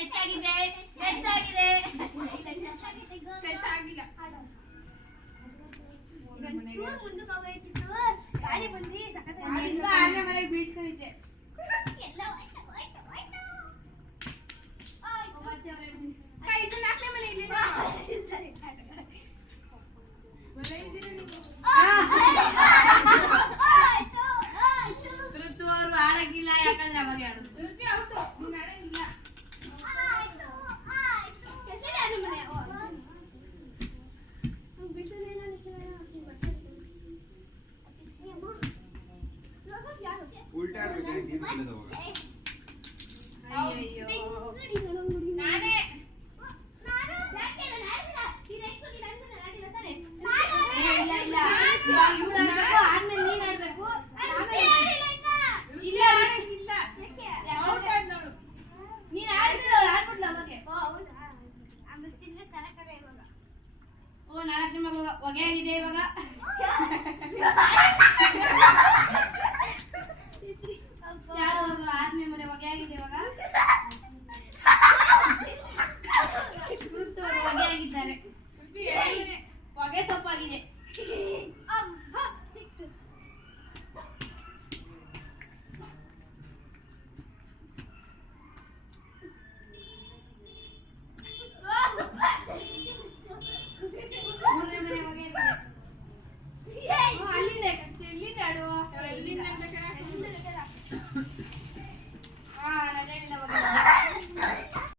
ಹೆಚ್ಚಾಗಿದೆ ಹೆಚ್ಚಾಗಿದೆ ಹೆಚ್ಚಾಗಿಲ್ಲ ಚೂರು ಮುಂದಕ್ಕೆ ಹೋಗ್ತಿತ್ತು ಗಾಳಿ ಬಂದು ಸಕತ್ ಹಿಂಗ ಆನೆ ಮನೆಗೆ ಬೀಳ್ಸ್ಕೊಂಡಿದ್ದೆ ಎಲ್ಲ ಇದು ನಾಲ್ಕನೇ ಮನೆ ಇಲ್ಲಿ ಸರಿ ಋತು ಅವರು ಆಡಕ್ಕಿಲ್ಲ ಯಾಕಂದ್ರೆ ಅವಾಗ ಆಡೋದು ಋತು ಔಟು ನೀನು ಆಡಂಗಿಲ್ಲ ಉಲ್ಟಾ ನಾನೇ ಇಲ್ಲ ಇಲ್ಲ ಆದ್ಮೇಲೆ ನೀನ್ ಆಡ್ಬೇಕು ಇಲ್ಲ ಆಡಂಗಿಲ್ಲ ನೋಡು ನೀನ್ ಆಡಿದ್ರೆ ಅವ್ಳು ಆಡ್ಬಿಡ್ಲ ಅವಾಗೆ ಓ 4 ಮಗ ಹೊಗೆ ಆಗಿದೆ ಇವಾಗ ಆದ್ಮೇಲೆ ಹೊಗೆ ಆಗಿದೆ ಇವಾಗ